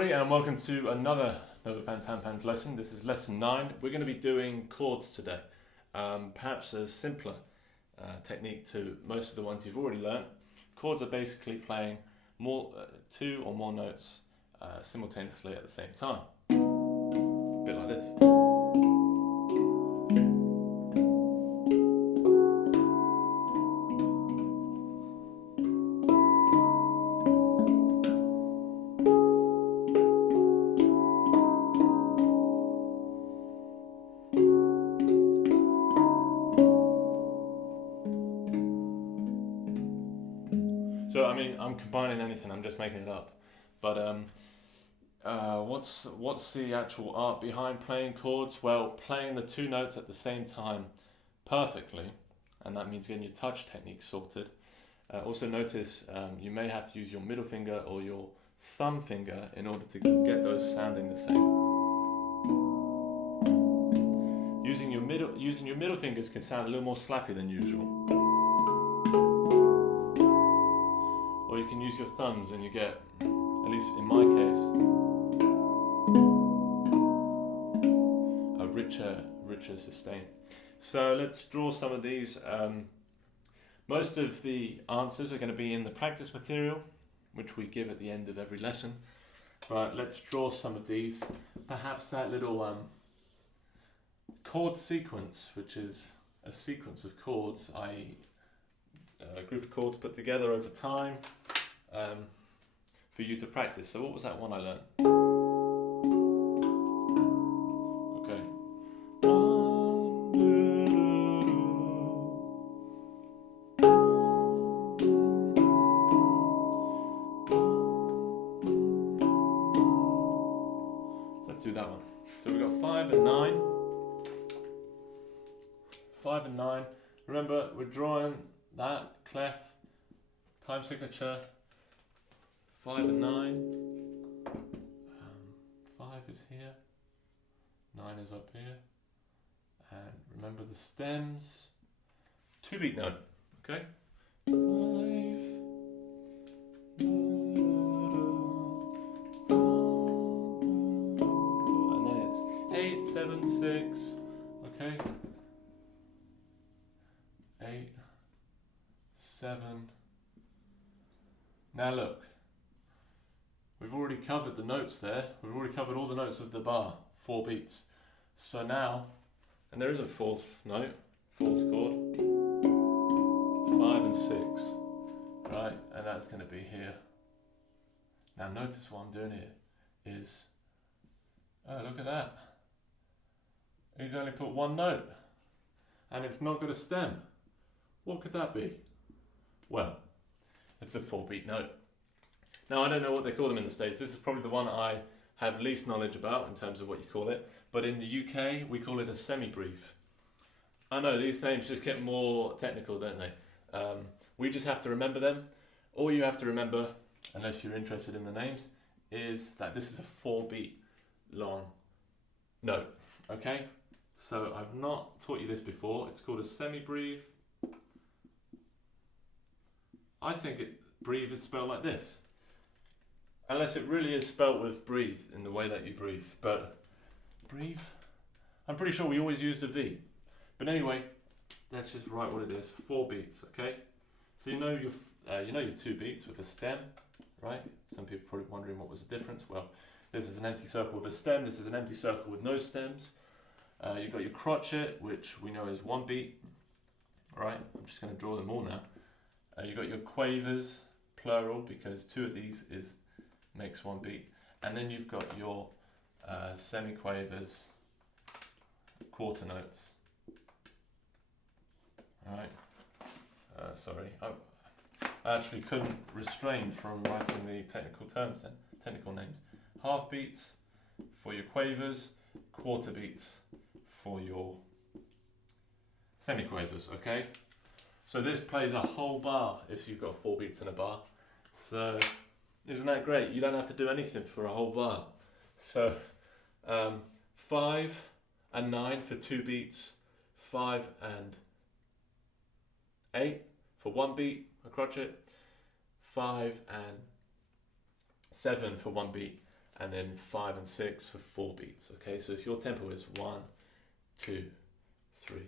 everybody, and welcome to another NovaPans Handpans lesson. This is lesson 9. We're going to be doing chords today. Perhaps a simpler technique to most of the ones you've already learnt. Chords are basically playing two or more notes simultaneously at the same time. A bit like this. So I mean, I'm combining anything, I'm just making it up. But what's the actual art behind playing chords? Well, playing the two notes at the same time perfectly, and that means getting your touch technique sorted. Also notice you may have to use your middle finger or your thumb finger in order to get those sounding the same. Using your middle fingers can sound a little more slappy than usual. Or you can use your thumbs and you get, at least in my case, a richer sustain. So let's draw some of these. Most of the answers are going to be in the practice material, which we give at the end of every lesson. But let's draw some of these. Perhaps that little chord sequence, which is a sequence of chords, i.e. a group of chords put together over time for you to practice. So what was that one I learned? Okay. 1. Let's do that one. So we've got 5 and 9. 5 and 9. Remember, we're drawing that clef, time signature, 5 and 9. 5 is here, 9 is up here, and remember the stems, 2-beat note, okay? 5, and then it's 8, 7, 6, okay? 8, 7. Now look, we've already covered the notes there. We've already covered all the notes of the bar, 4 beats. So now, and there is a fourth note, fourth chord, 5 and 6, right? And that's going to be here. Now notice what I'm doing here is, oh, look at that. He's only put one note, and it's not got a stem. What could that be? Well, it's a 4-beat note. Now, I don't know what they call them in the States. This is probably the one I have least knowledge about in terms of what you call it. But in the UK, we call it a semi-brief. I know, these names just get more technical, don't they? We just have to remember them. All you have to remember, unless you're interested in the names, is that this is a 4-beat long note. Okay? So I've not taught you this before. It's called a semi-brief. I think breathe is spelled like this. Unless it really is spelled with breathe in the way that you breathe. But breathe, I'm pretty sure we always used a V. But anyway, let's just write what it is. 4 beats, okay? So you know your 2 beats with a stem, right? Some people are probably wondering what was the difference. Well, this is an empty circle with a stem. This is an empty circle with no stems. You've got your crotchet, which we know is 1 beat, right? I'm just going to draw them all now. You've got your quavers, plural, because 2 of these makes 1 beat. And then you've got your semiquavers, quarter notes. Alright. Sorry. I actually couldn't restrain from writing the technical terms then, technical names. Half beats for your quavers, quarter beats for your semiquavers, okay? So this plays a whole bar if you've got 4 beats in a bar. So isn't that great? You don't have to do anything for a whole bar. So 5 and 9 for 2 beats, 5 and 8 for 1 beat, a crotchet, 5 and 7 for 1 beat, and then 5 and 6 for 4 beats. Okay, so if your tempo is 1, 2, 3,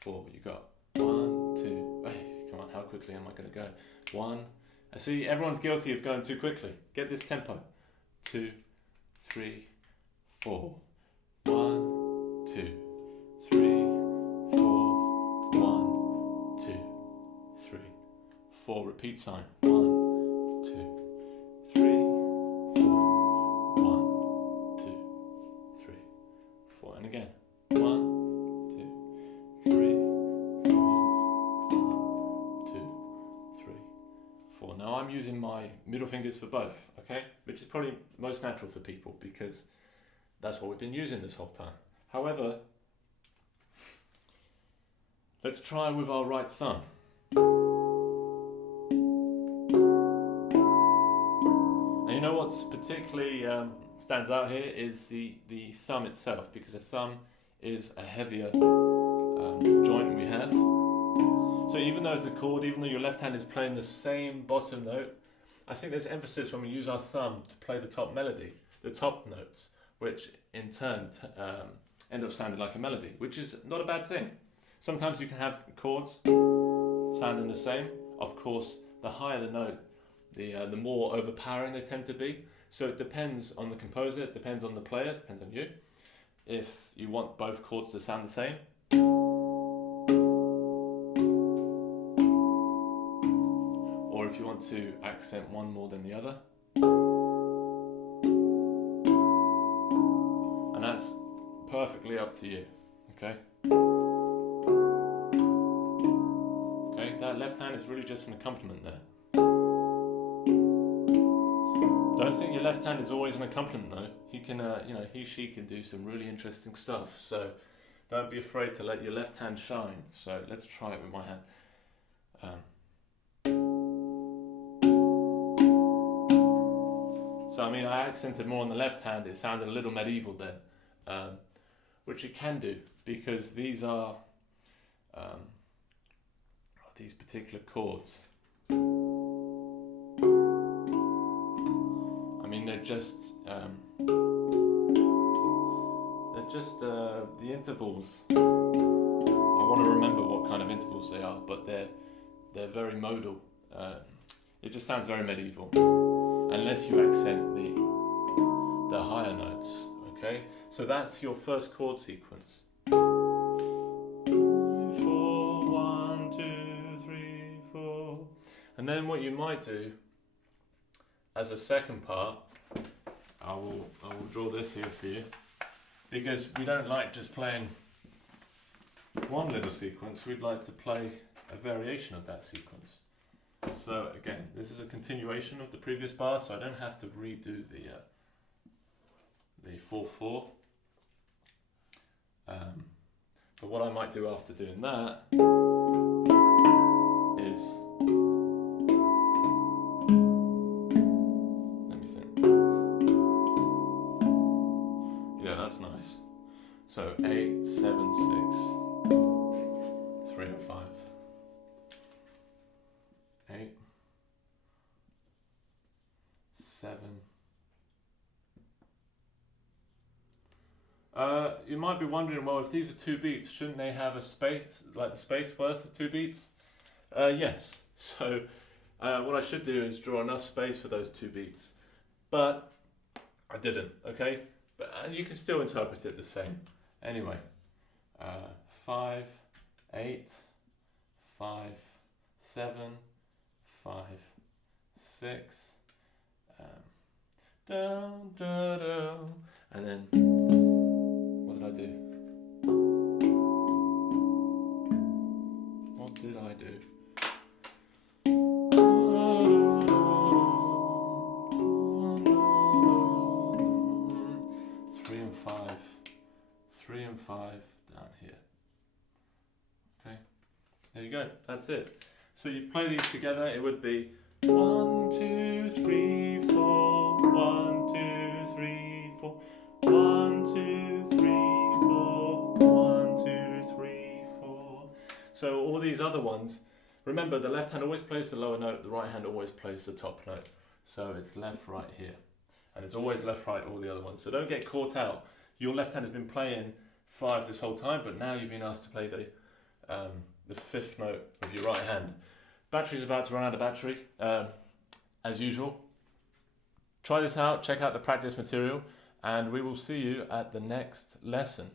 4, you got 1, 2. Hey, come on, how quickly am I going to go? 1. I see everyone's guilty of going too quickly. Get this tempo. 2, 3, 4. 1, 2, 3, 4. 1, 2, 3, 4. Repeat sign. 1, 2, 3, 4. 1, 2, 3, 4. And again. 1, 2, 3, 4. 1, 2, 3, 4. Now I'm using my middle fingers for both, okay? Which is probably most natural for people because that's what we've been using this whole time. However, let's try with our right thumb. And you know what's particularly stands out here is the thumb itself, because the thumb is a heavier joint we have. So even though it's a chord, even though your left hand is playing the same bottom note, I think there's emphasis when we use our thumb to play the top melody, the top notes, which in turn end up sounding like a melody, which is not a bad thing. Sometimes you can have chords sounding the same. Of course, the higher the note, the more overpowering they tend to be. So it depends on the composer, it depends on the player, it depends on you. If you want both chords to sound the same, or if you want to accent one more than the other. And that's perfectly up to you, okay? Okay, that left hand is really just an accompaniment there. Don't think your left hand is always an accompaniment though. He can, she can do some really interesting stuff. So don't be afraid to let your left hand shine. So let's try it with my hand. So I mean, I accented more on the left hand. It sounded a little medieval then, which it can do because these are these particular chords. I mean, they're just the intervals. I want to remember what kind of intervals they are, but they're very modal. It just sounds very medieval, unless you accent the higher notes. Okay, so that's your first chord sequence. 4, 1, 2, 3, 4. And then what you might do as a second part, I will draw this here for you, because we don't like just playing one little sequence, we'd like to play a variation of that sequence. So again, this is a continuation of the previous bar, so I don't have to redo the 4/4. But what I might do after doing that is, let me think. Yeah, that's nice. So 8, 7, 6, 3 and 5. 8, 7. You might be wondering, well, if these are 2 beats, shouldn't they have a space, like the space worth of 2 beats? Yes. So what I should do is draw enough space for those 2 beats, but I didn't. Okay, but you can still interpret it the same. Anyway, 5, 8, 5, 7. 5, 6, down, down, down, and then what did I do? What did I do? 3 and 5, 3 and 5 down here. Okay, there you go. That's it. So you play these together, it would be 1, 2, 3, 4, 1, 2, 3, 4, 1, 2, 3, 4, 1, 2, 3, 4. So all these other ones, remember the left hand always plays the lower note, the right hand always plays the top note. So it's left, right here. and it's always left, right, all the other ones. So don't get caught out. Your left hand has been playing 5 this whole time, but now you've been asked to play the 5th note of your right hand. Battery's about to run out of battery, as usual. Try this out, check out the practice material, and we will see you at the next lesson.